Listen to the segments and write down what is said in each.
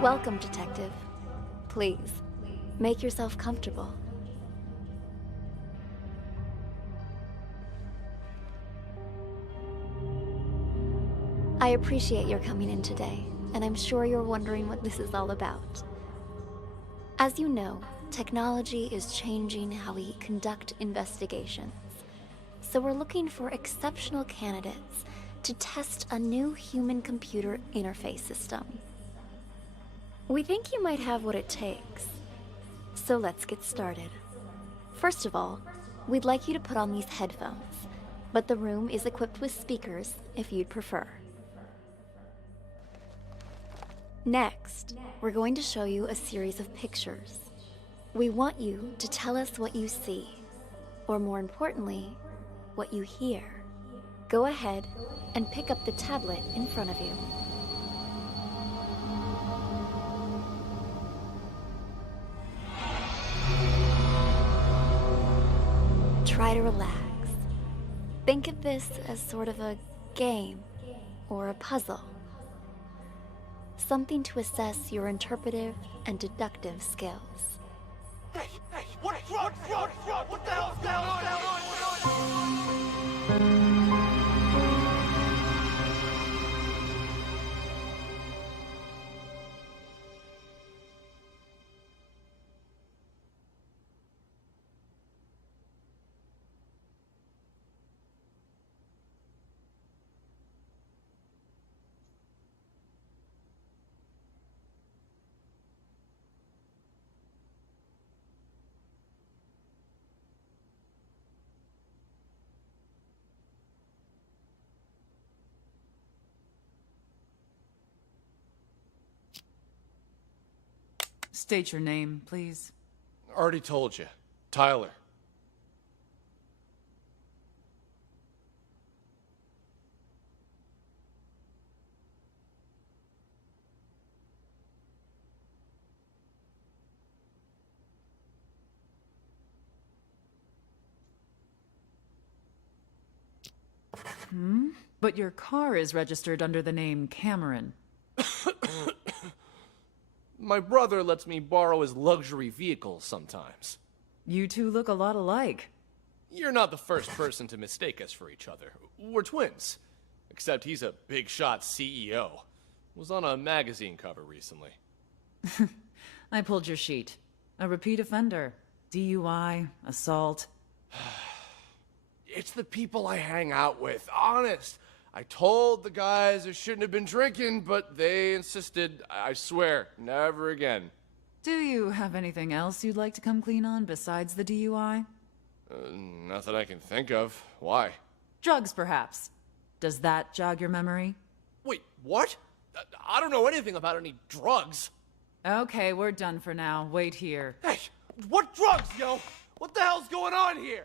Welcome, Detective. Please, make yourself comfortable. I appreciate your coming in today, and I'm sure you're wondering what this is all about. As you know, technology is changing how we conduct investigations. So we're looking for exceptional candidates to test a new human-computer interface system. We think you might have what it takes. So let's get started. First of all, we'd like you to put on these headphones, but the room is equipped with speakers if you'd prefer. Next, we're going to show you a series of pictures. We want you to tell us what you see, or more importantly, what you hear. Go ahead and pick up the tablet in front of you. Try to relax. Think of this as sort of a game or a puzzle. Something to assess your interpretive and deductive skills. Hey, what the hell's going on? State your name, please. Already told you. Tyler. But your car is registered under the name Cameron. My brother lets me borrow his luxury vehicles sometimes. You two look a lot alike. You're not the first person to mistake us for each other. We're twins. Except he's a big shot CEO. Was on a magazine cover recently. I pulled your sheet. A repeat offender. DUI, assault. It's the people I hang out with, honest. I told the guys I shouldn't have been drinking, but they insisted. I swear, never again. Do you have anything else you'd like to come clean on besides the DUI? Not that I can think of. Why? Drugs, perhaps. Does that jog your memory? Wait, what? I don't know anything about any drugs. Okay, we're done for now. Wait here. Hey, what drugs, yo? What the hell's going on here?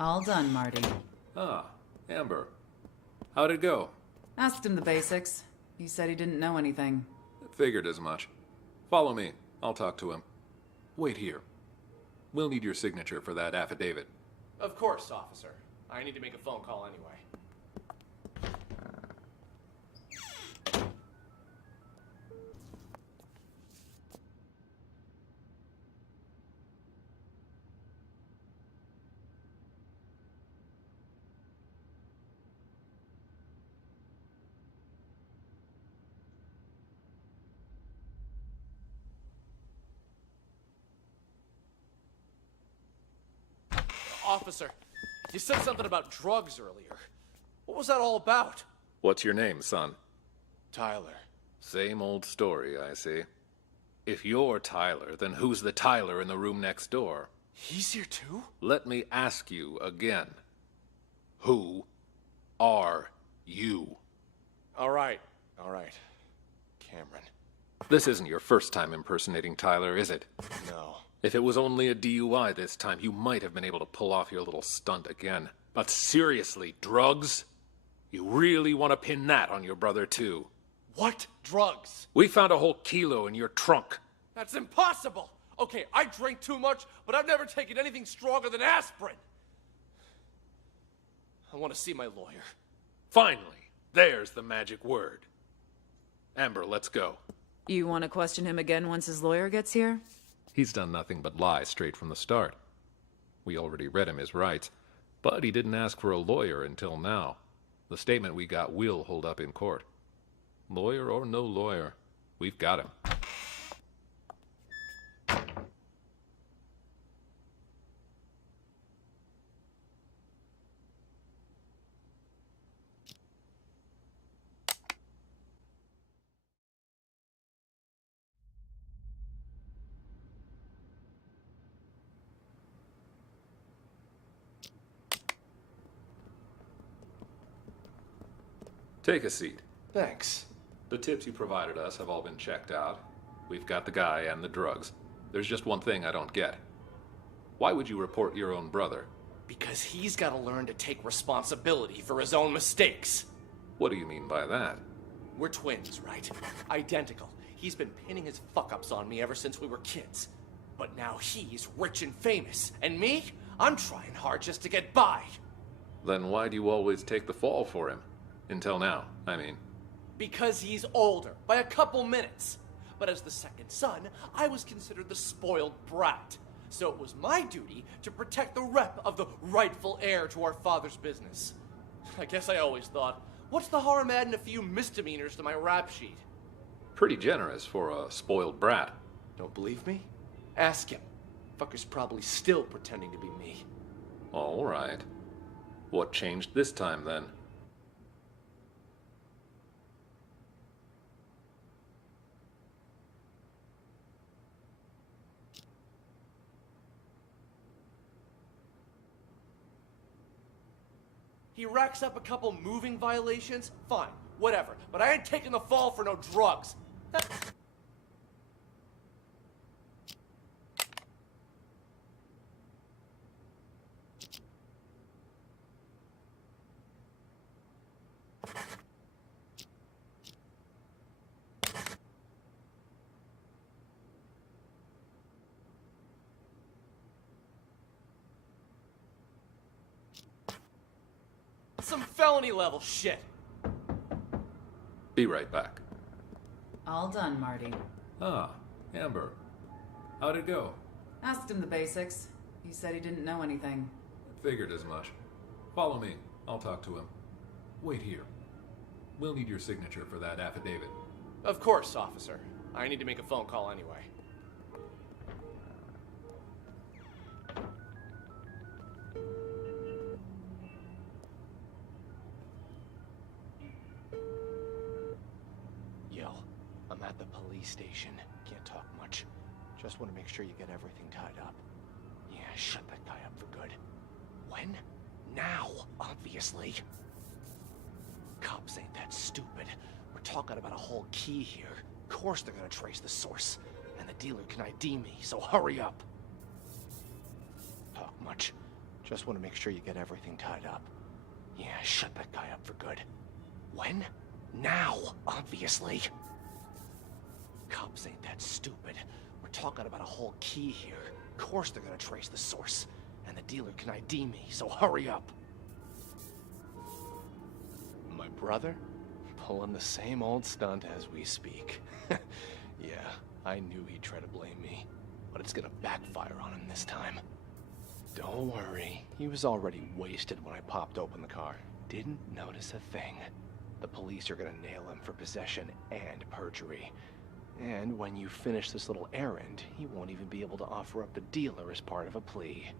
All done, Marty. Ah, Amber. How'd it go? Asked him the basics. He said he didn't know anything. Figured as much. Follow me. I'll talk to him. Wait here. We'll need your signature for that affidavit. Of course, officer. I need to make a phone call anyway. Officer, you said something about drugs earlier. What was that all about? What's your name, son? Tyler. Same old story, I see. If you're Tyler, then who's the Tyler in the room next door? He's here too? Let me ask you again. Who are you? All right. Cameron. This isn't your first time impersonating Tyler, is it? No. If it was only a DUI this time, you might have been able to pull off your little stunt again. But seriously, drugs? You really want to pin that on your brother, too? What? Drugs? We found a whole kilo in your trunk. That's impossible! Okay, I drink too much, but I've never taken anything stronger than aspirin. I want to see my lawyer. Finally, there's the magic word. Amber, let's go. You want to question him again once his lawyer gets here? He's done nothing but lie straight from the start. We already read him his rights, but he didn't ask for a lawyer until now. The statement we got will hold up in court. Lawyer or no lawyer, we've got him. Take a seat. Thanks. The tips you provided us have all been checked out. We've got the guy and the drugs. There's just one thing I don't get. Why would you report your own brother? Because he's got to learn to take responsibility for his own mistakes. What do you mean by that? We're twins, right? Identical. He's been pinning his fuck-ups on me ever since we were kids. But now he's rich and famous. And me? I'm trying hard just to get by. Then why do you always take the fall for him? Until now, I mean. Because he's older, by a couple minutes. But as the second son, I was considered the spoiled brat. So it was my duty to protect the rep of the rightful heir to our father's business. I guess I always thought, what's the harm adding a few misdemeanors to my rap sheet? Pretty generous for a spoiled brat. Don't believe me? Ask him. Fucker's probably still pretending to be me. All right. What changed this time, then? He racks up a couple moving violations? Fine, whatever. But I ain't taking the fall for no drugs. Some felony level shit. Be right back. All done, Marty. Ah, Amber. How'd it go? Asked him the basics. He said he didn't know anything. Figured as much. Follow me. I'll talk to him. Wait here. We'll need your signature for that affidavit. Of course, officer. I need to make a phone call anyway. Yo, I'm at the police station. Can't talk much. Just want to make sure you get everything tied up. Yeah, shut that guy up for good. When? Now, obviously. Cops ain't that stupid. We're talking about a whole key here. Of course they're gonna trace the source. And the dealer can ID me, so hurry up. Talk much. Just want to make sure you get everything tied up. Yeah, shut that guy up for good. When? Now, obviously. Cops ain't that stupid. We're talking about a whole key here. Of course they're gonna trace the source. And the dealer can ID me, so hurry up. My brother? Pulling the same old stunt as we speak. Yeah, I knew he'd try to blame me. But it's gonna backfire on him this time. Don't worry. He was already wasted when I popped open the car. Didn't notice a thing. The police are gonna nail him for possession and perjury. And when you finish this little errand, he won't even be able to offer up the dealer as part of a plea.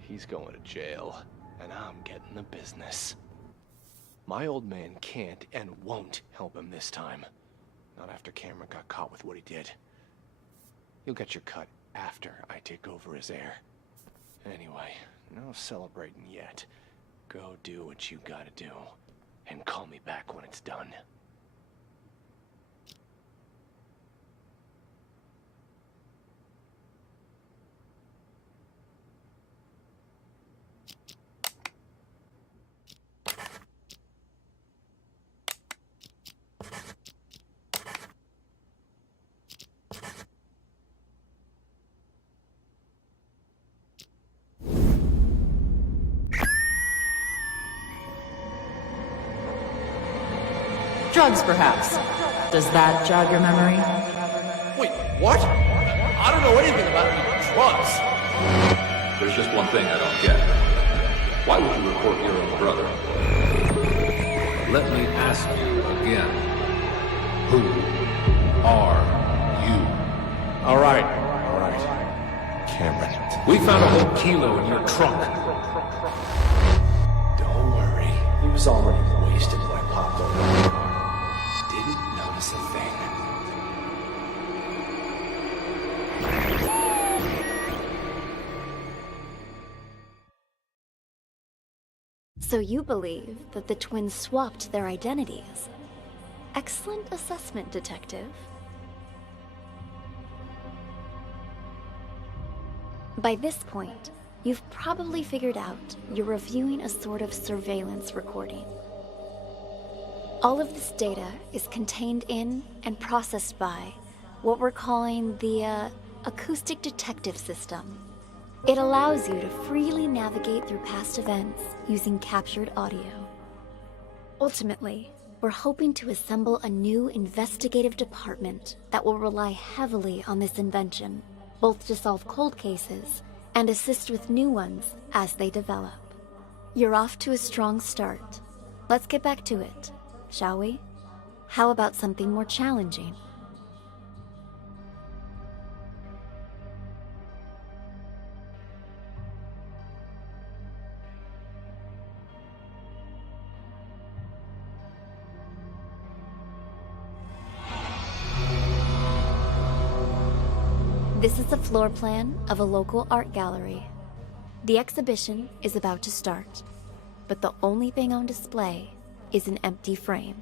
He's going to jail, and I'm getting the business. My old man can't and won't help him this time. Not after Cameron got caught with what he did. You'll get your cut after I take over as heir. Anyway, no celebrating yet. Go do what you gotta do, and call me back when it's done. Drugs, perhaps. Does that jog your memory? Wait, what? I don't know anything about any drugs. There's just one thing I don't get. Why would you report your own brother? Let me ask you again. Who are you? All right. Cameron. We found a whole kilo in your trunk. Don't worry. He was already wasted when I popped over the car. Didn't notice a thing. So you believe that the twins swapped their identities? Excellent assessment, Detective. By this point, you've probably figured out you're reviewing a sort of surveillance recording. All of this data is contained in and processed by what we're calling the acoustic detective system. It allows you to freely navigate through past events using captured audio. Ultimately, we're hoping to assemble a new investigative department that will rely heavily on this invention, both to solve cold cases and assist with new ones as they develop. You're off to a strong start. Let's get back to it, shall we? How about something more challenging? This is the floor plan of a local art gallery. The exhibition is about to start, but the only thing on display is an empty frame.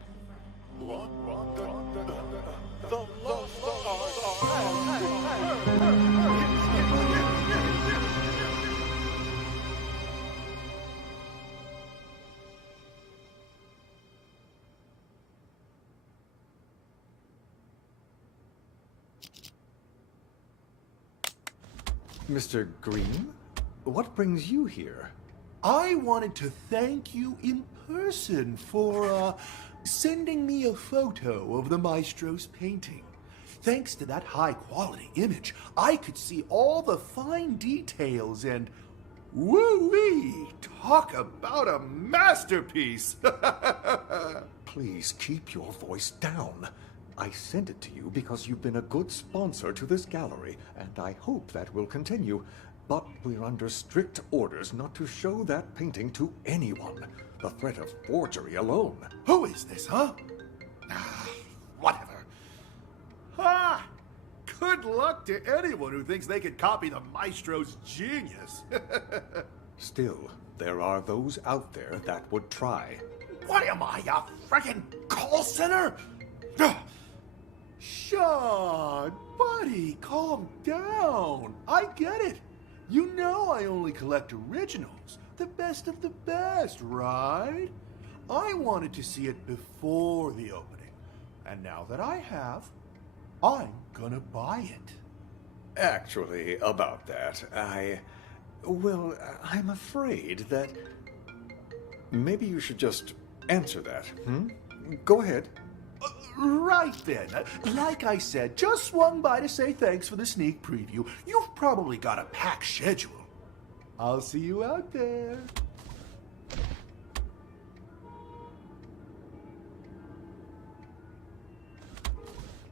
Mr. Green, what brings you here? I wanted to thank you in person for, sending me a photo of the maestro's painting. Thanks to that high-quality image, I could see all the fine details and... woo-wee! Talk about a masterpiece! Please keep your voice down. I sent it to you because you've been a good sponsor to this gallery, and I hope that will continue. But we're under strict orders not to show that painting to anyone. The threat of forgery alone. Who is this, huh? Whatever. Ha! Good luck to anyone who thinks they could copy the maestro's genius. Still, there are those out there that would try. What am I, a frickin' call center? Sean, buddy, calm down. I get it. You know I only collect originals, the best of the best, right? I wanted to see it before the opening, and now that I have, I'm gonna buy it. Actually, about that, I'm afraid that... Maybe you should just answer that, Go ahead. Right then. Like I said, just swung by to say thanks for the sneak preview. You've probably got a packed schedule. I'll see you out there.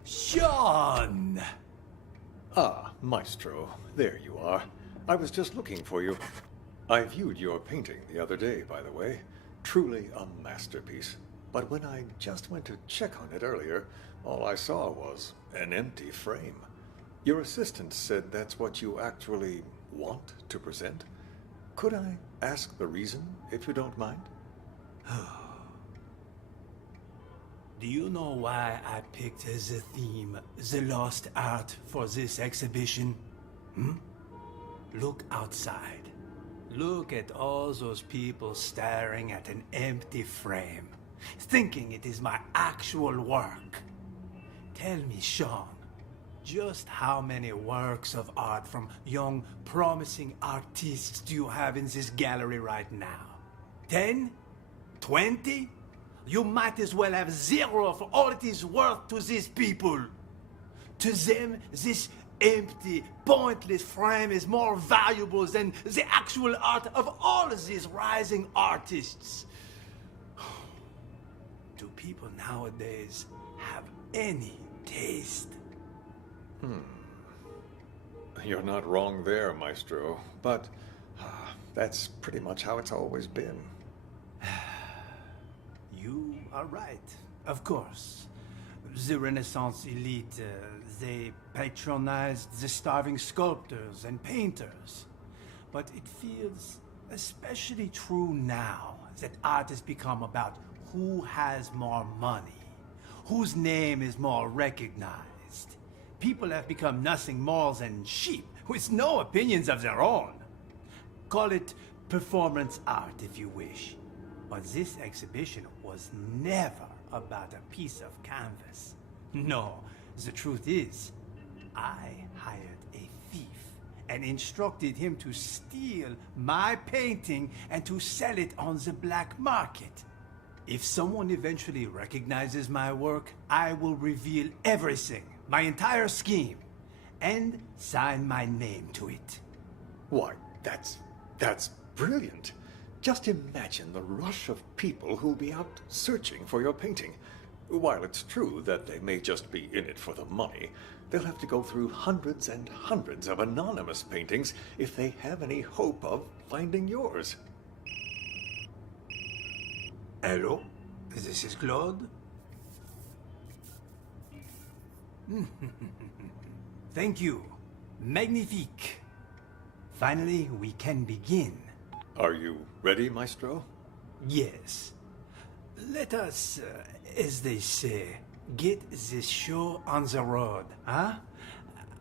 Sean! Ah, Maestro, there you are. I was just looking for you. I viewed your painting the other day, by the way. Truly a masterpiece. But when I just went to check on it earlier, all I saw was an empty frame. Your assistant said that's what you actually want to present. Could I ask the reason, if you don't mind? Do you know why I picked as a theme the lost art for this exhibition? Look outside. Look at all those people staring at an empty frame, thinking it is my actual work. Tell me, Sean, just how many works of art from young, promising artists do you have in this gallery right now? 10? 20? You might as well have zero for all it is worth to these people. To them, this empty, pointless frame is more valuable than the actual art of all of these rising artists. Do people nowadays have any taste? You're not wrong there, Maestro, but that's pretty much how it's always been. You are right, of course. The Renaissance elite, they patronized the starving sculptors and painters. But it feels especially true now that art has become about who has more money, whose name is more recognized. People have become nothing more than sheep with no opinions of their own. Call it performance art if you wish. But this exhibition was never about a piece of canvas. No, the truth is, I hired a thief and instructed him to steal my painting and to sell it on the black market. If someone eventually recognizes my work, I will reveal everything, my entire scheme, and sign my name to it. Why, that's brilliant. Just imagine the rush of people who'll be out searching for your painting. While it's true that they may just be in it for the money, they'll have to go through hundreds and hundreds of anonymous paintings if they have any hope of finding yours. Hello? This is Claude? Thank you. Magnifique. Finally, we can begin. Are you ready, Maestro? Yes. Let us, as they say, get this show on the road, huh?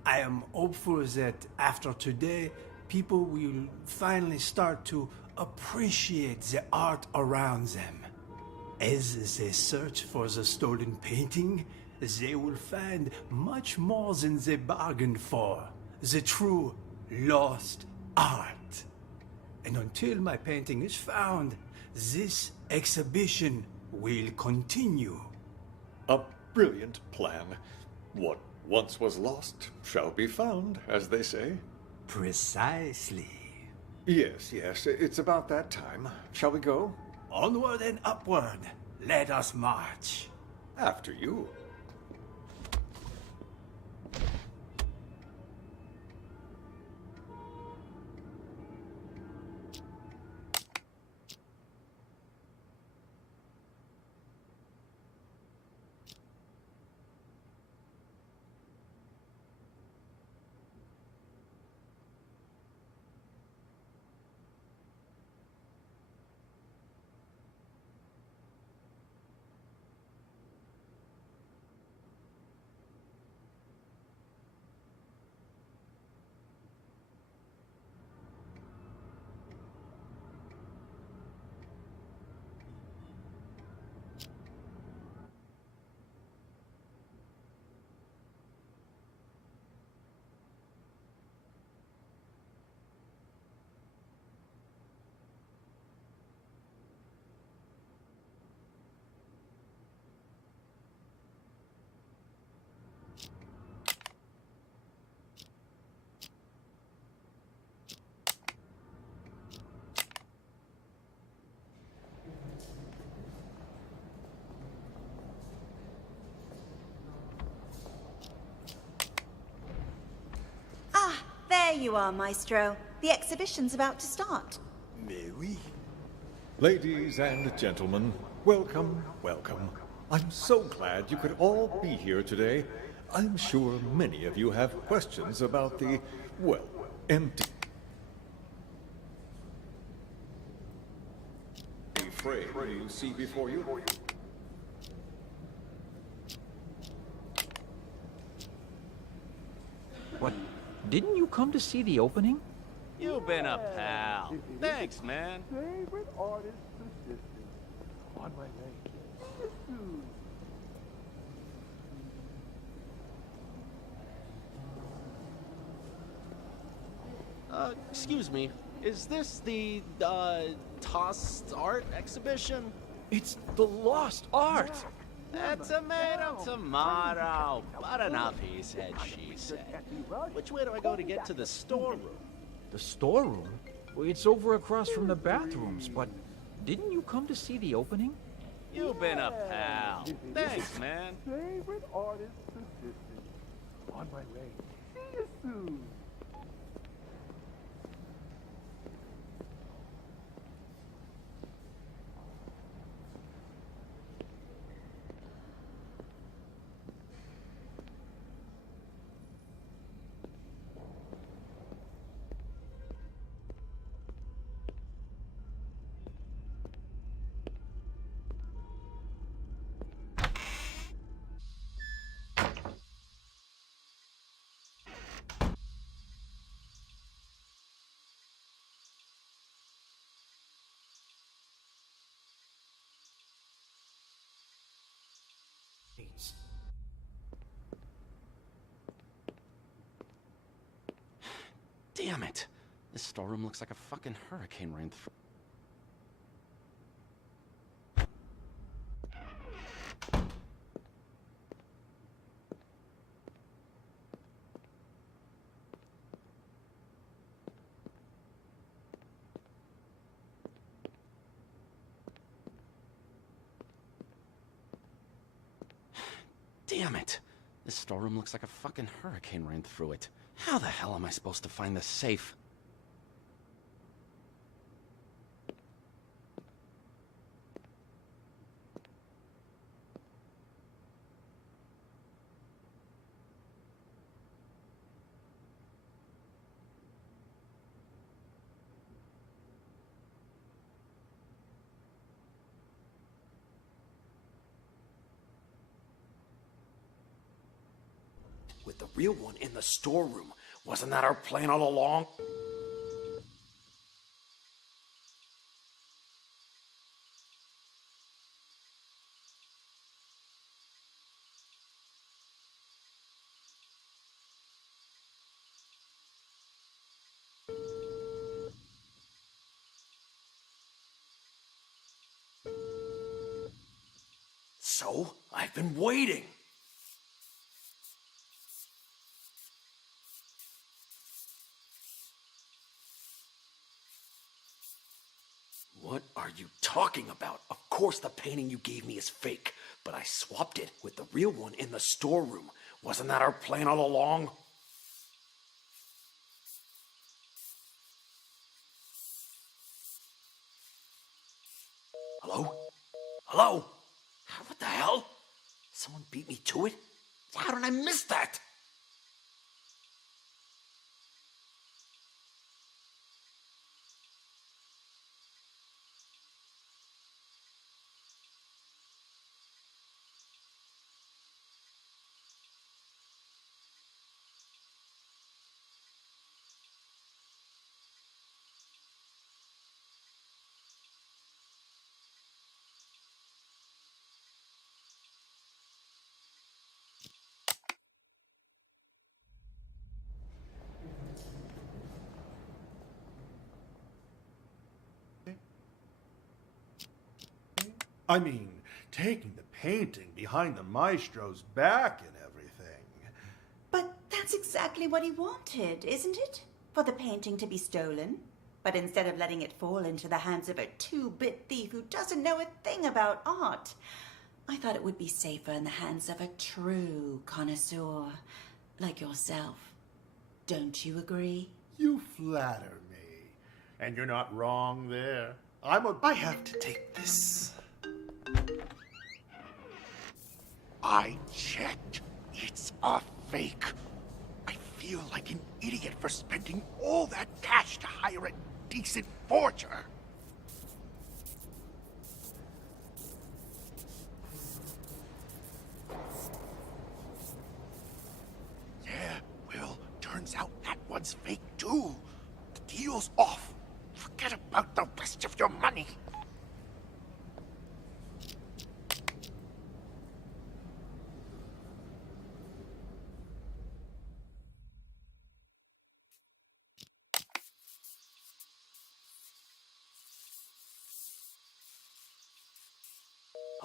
I am hopeful that after today, people will finally start to appreciate the art around them. As they search for the stolen painting, they will find much more than they bargained for. The true lost art. And until my painting is found, this exhibition will continue. A brilliant plan. What once was lost shall be found, as they say. Precisely. Yes, it's about that time. Shall we go? Onward and upward. Let us march. After you. There you are, Maestro. The exhibition's about to start. Mais oui. Ladies and gentlemen, welcome, welcome. I'm so glad you could all be here today. I'm sure many of you have questions about the, well, empty frame you see before you. What? Didn't you come to see the opening? You've been a pal. Thanks, man. Favorite artist persistent. On my way. Excuse me. Is this the, Tossed Art exhibition? It's the lost art! Tomato, tomato. But enough he said, she said. Which way do I go to get to the storeroom? The storeroom? Well, it's over across from the bathrooms, but didn't you come to see the opening? You've been a pal. Thanks, man. Favorite artist assistant. On my way. See you soon. Damn it. This storeroom looks like a fucking hurricane ran through. Damn it. This storeroom looks like a fucking hurricane ran through it. How the hell am I supposed to find this safe? With the real one in the storeroom. Wasn't that our plan all along? So, I've been waiting. What are you talking about? Of course the painting you gave me is fake, but I swapped it with the real one in the storeroom. Wasn't that our plan all along? Hello? Hello? What the hell? Someone beat me to it? How did I miss that? I mean, taking the painting behind the maestro's back and everything. But that's exactly what he wanted, isn't it? For the painting to be stolen. But instead of letting it fall into the hands of a two-bit thief who doesn't know a thing about art, I thought it would be safer in the hands of a true connoisseur like yourself. Don't you agree? You flatter me. And you're not wrong there. I have to take this. I checked. It's a fake. I feel like an idiot for spending all that cash to hire a decent forger. Yeah, well, turns out that one's fake too. The deal's off. Forget about the rest of your money.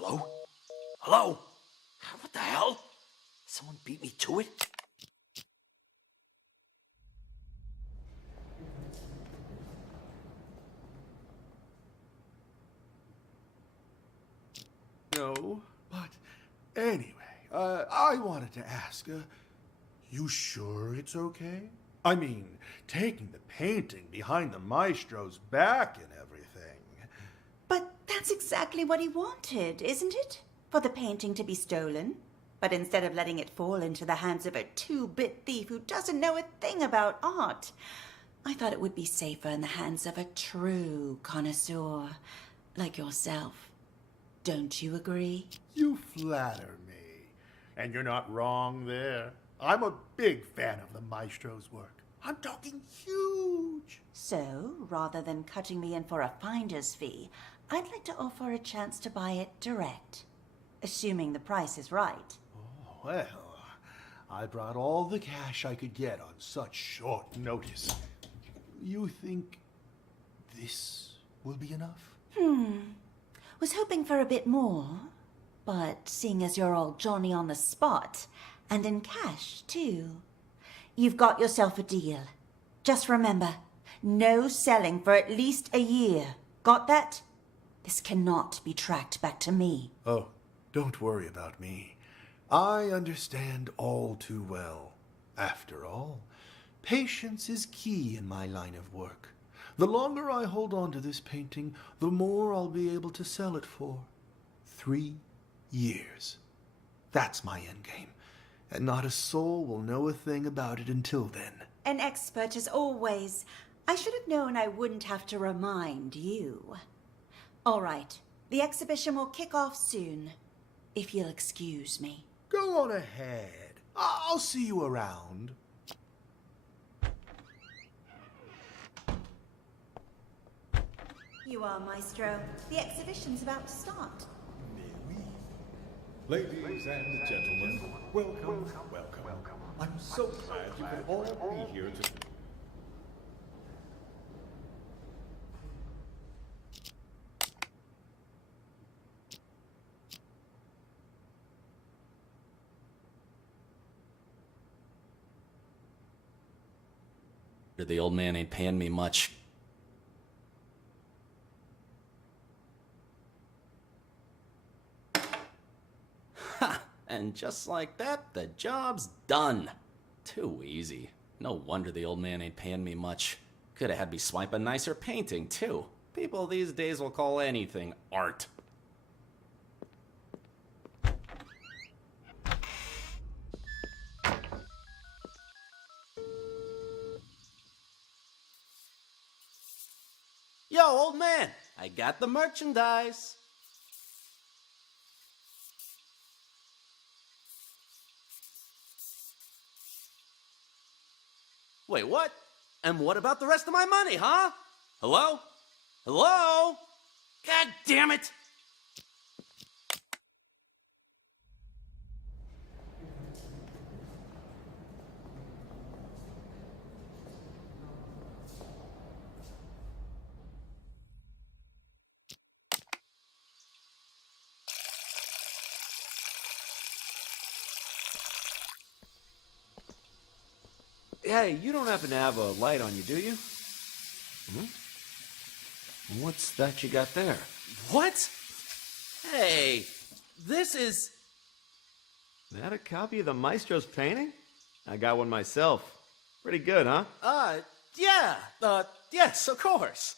Hello? Hello? What the hell? Someone beat me to it? No, but anyway, I wanted to ask, you sure it's okay? I mean, taking the painting behind the maestro's back and everything. But that's exactly what he wanted, isn't it? For the painting to be stolen. But instead of letting it fall into the hands of a two-bit thief who doesn't know a thing about art, I thought it would be safer in the hands of a true connoisseur like yourself. Don't you agree? You flatter me. And you're not wrong there. I'm a big fan of the maestro's work. I'm talking huge. So, rather than cutting me in for a finder's fee, I'd like to offer a chance to buy it direct. Assuming the price is right. Oh, well, I brought all the cash I could get on such short notice. You think this will be enough? Was hoping for a bit more, but seeing as you're all Johnny on the spot, and in cash, too, you've got yourself a deal. Just remember, no selling for at least a year. Got that? This cannot be tracked back to me. Oh, don't worry about me. I understand all too well. After all, patience is key in my line of work. The longer I hold on to this painting, the more I'll be able to sell it for. 3 years. That's my endgame. And not a soul will know a thing about it until then. An expert as always. I should have known I wouldn't have to remind you. All right, the exhibition will kick off soon, if you'll excuse me. Go on ahead. I'll see you around. You are, Maestro. The exhibition's about to start. Ladies and gentlemen, welcome, welcome. I'm so glad you could all be here to... The old man ain't paying me much. Ha! And just like that, the job's done. Too easy. No wonder the old man ain't paying me much. Could have had me swipe a nicer painting, too. People these days will call anything art. Yo, old man, I got the merchandise. Wait, what? And what about the rest of my money, huh? Hello? Hello? God damn it! Hey, you don't happen to have a light on you, do you? What's that you got there? What? Hey, this is... That a copy of the Maestro's painting? I got one myself. Pretty good, huh? Yeah. Yes, of course.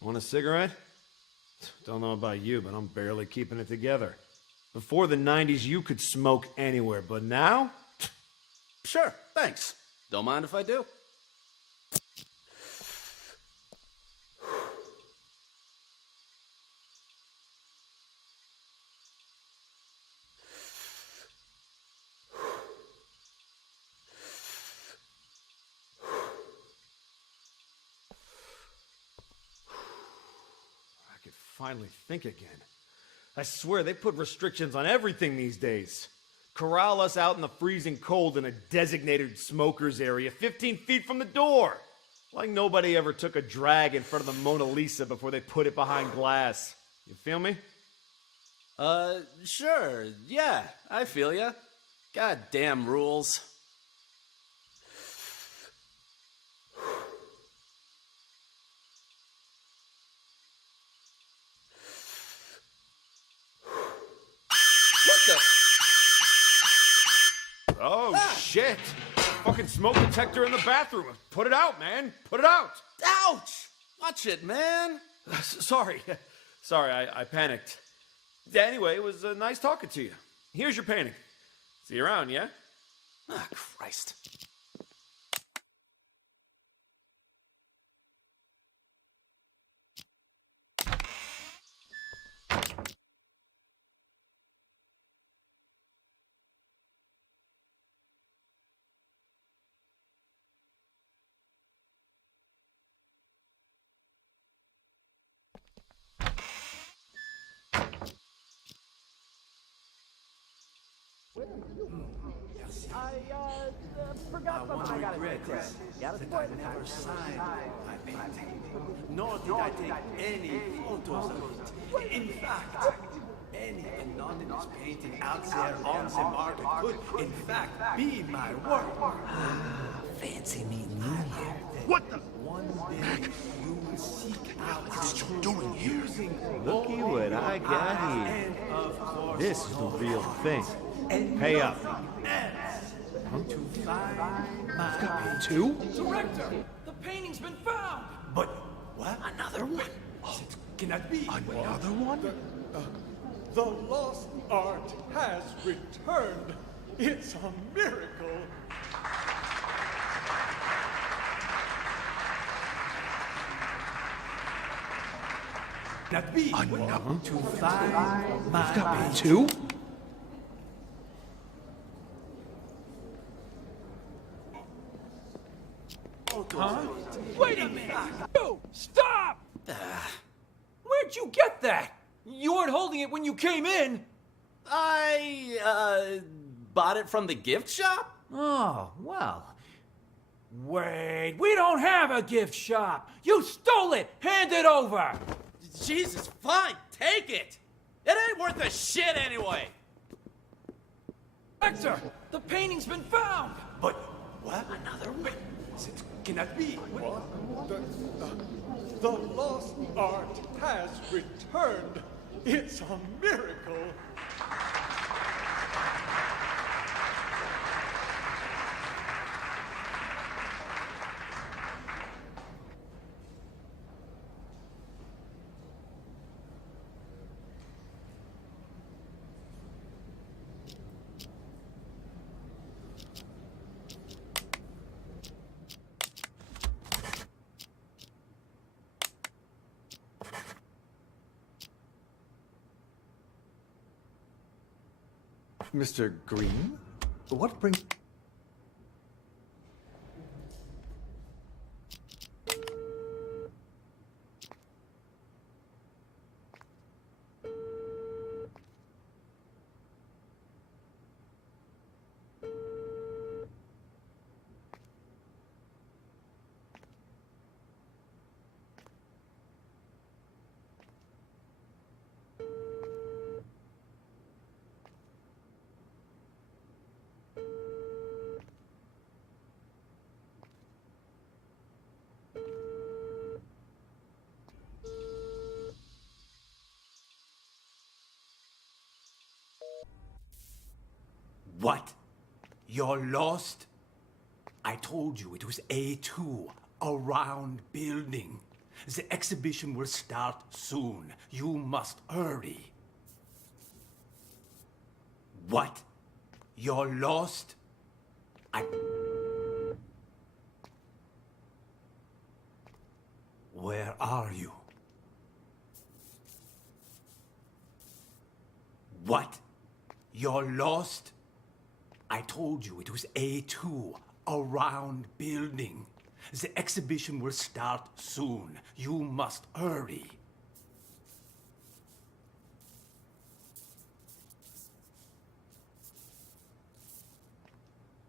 Want a cigarette? Don't know about you, but I'm barely keeping it together. Before the 90s, you could smoke anywhere, but now? Sure, thanks. Don't mind if I do. I could finally think again. I swear, they put restrictions on everything these days. Corral us out in the freezing cold in a designated smoker's area 15 feet from the door. Like nobody ever took a drag in front of the Mona Lisa before they put it behind glass. You feel me? Sure. Yeah, I feel ya. Goddamn rules. What the? Oh, shit! Fucking smoke detector in the bathroom. Put it out, man. Put it out. Ouch! Watch it, man. Sorry. Sorry, I panicked. Yeah, anyway, it was nice talking to you. Here's your painting. See you around, yeah? Ah, Christ. Forgot something I gotta regret this. That I never signed my painting. Nor did I take any photos of it. In fact, any anonymous painting out there on the market could, in fact, be my work. Fancy meeting you here. What the? One day you will seek out What's you doing here? Looky what I got here. and of course This is the real thing. Pay up. to find my painting. Two? Director, the painting's been found. But what? Another one? It cannot be. Another one? The lost art has returned. It's a miracle. Not be. To find my painting. Two? Wait a minute! You! Stop! Where'd you get that? You weren't holding it when you came in. I bought it from the gift shop? Oh, well. Wait, we don't have a gift shop. You stole it. Hand it over. Jesus, fine, take it. It ain't worth a shit anyway. Hector, the painting's been found. But what? Another one? It cannot be. The lost art has returned. It's a miracle. Mr. Green? What brings... What? You're lost? I told you it was A2, a round building. The exhibition will start soon. You must hurry. What? You're lost? Where are you? What? You're lost? I told you it was A2, a round building. The exhibition will start soon. You must hurry.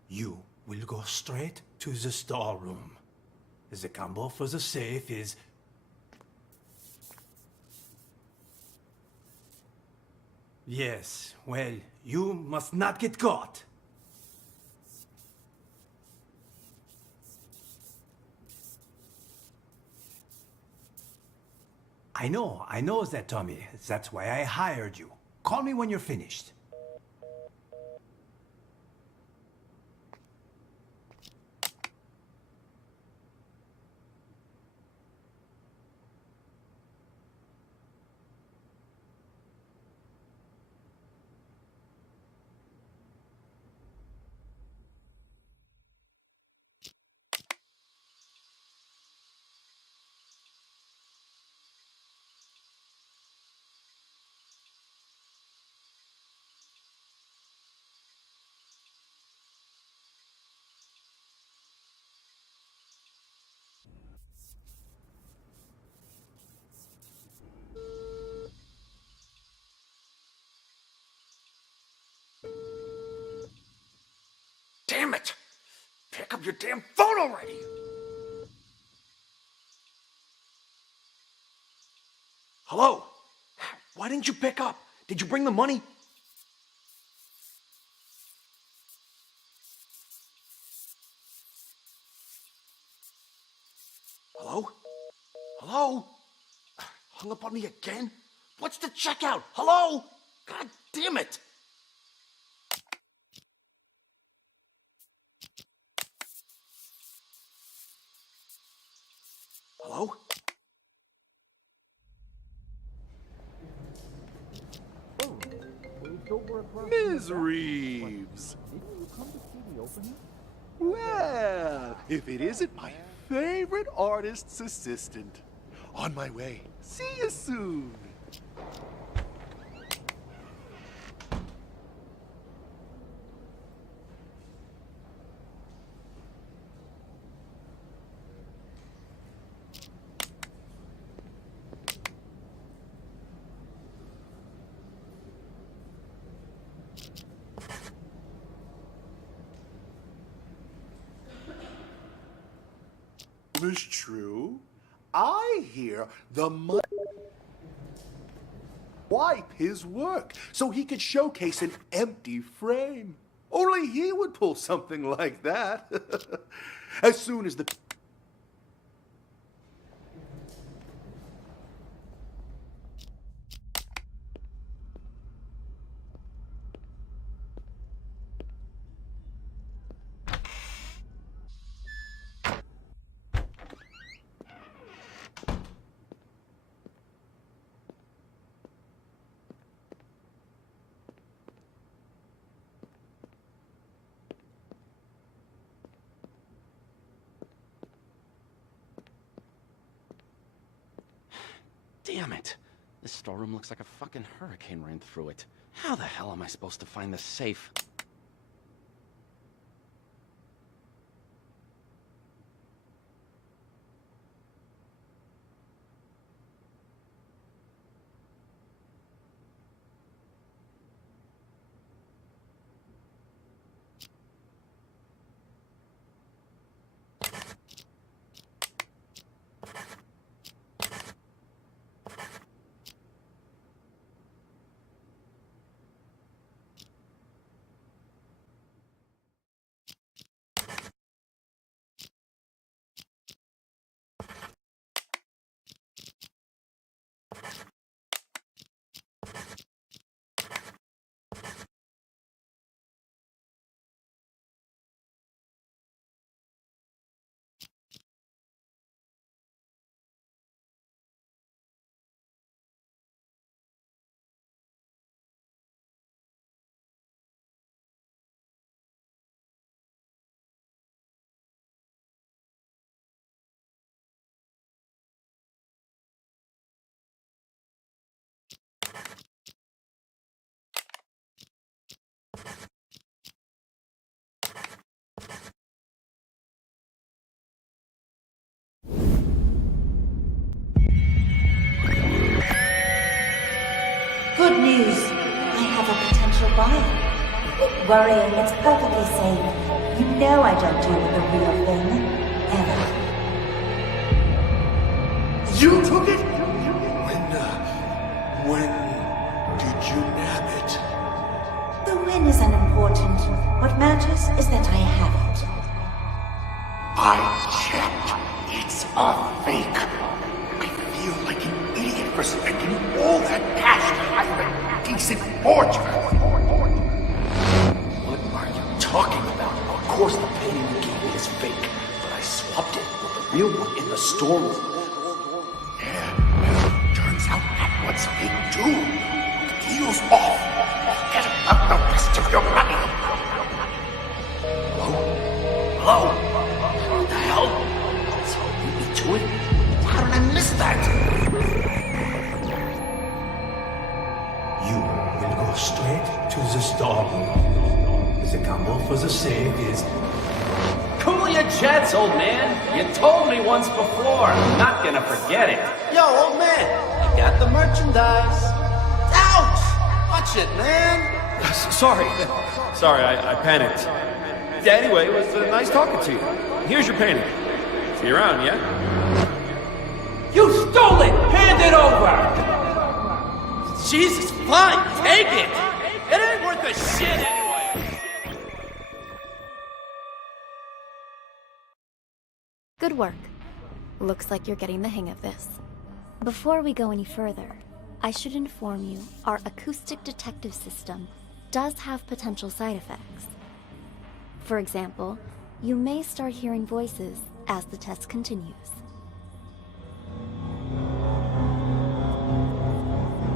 You will go straight to the storeroom. The combo for the safe is... Yes, well, you must not get caught. I know that, Tommy. That's why I hired you. Call me when you're finished. Damn it! Pick up your damn phone already! Hello? Why didn't you pick up? Did you bring the money? Hello? Hello? Hung up on me again? What's the checkout? Hello? God damn it! Hello? Ms. Reeves! Well, if it isn't my favorite artist's assistant. On my way. See you soon. Is true. I hear the wipe his work so he could showcase an empty frame. Only he would pull something like that. As soon as the Damn it. This storeroom looks like a fucking hurricane ran through it. How the hell am I supposed to find the safe? Good news. I have a potential buyer. Quit worrying. It's perfectly safe. You know I don't deal with the real thing. Ever. You took it? When did you nab it? The win is unimportant. What matters is that I have it. I checked. It's a fake. I feel like an idiot for spending all that cash to hire a decent forger. What are you talking about? Of course the painting you gave me is fake, but I swapped it with the real one in the storeroom. Yeah, well, turns out that one's fake too. The deal's off. Forget about the rest of your money. Hello? Hello? What the hell? So beat me to it? How did I miss that? You will go straight to the storeroom. The combo for the safe is... Cool your jets, old man. You told me once before. I'm not gonna forget it. Yo, old man, you got the merchandise. Ouch! Watch it, man. Sorry. Sorry, I panicked. Yeah, anyway, it was nice talking to you. Here's your painting. See you around, yeah? You stole it! Hand it over! Jesus, fine, take it. It ain't worth a shit anyway. Good work. Looks like you're getting the hang of this. Before we go any further, I should inform you our acoustic detective system does have potential side effects. For example, you may start hearing voices as the test continues.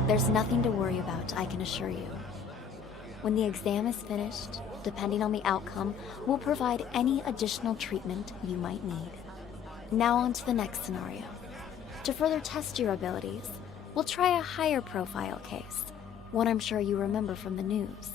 There's nothing to worry about, I can assure you. When the exam is finished, depending on the outcome, we'll provide any additional treatment you might need. Now on to the next scenario. To further test your abilities, we'll try a higher profile case, one I'm sure you remember from the news.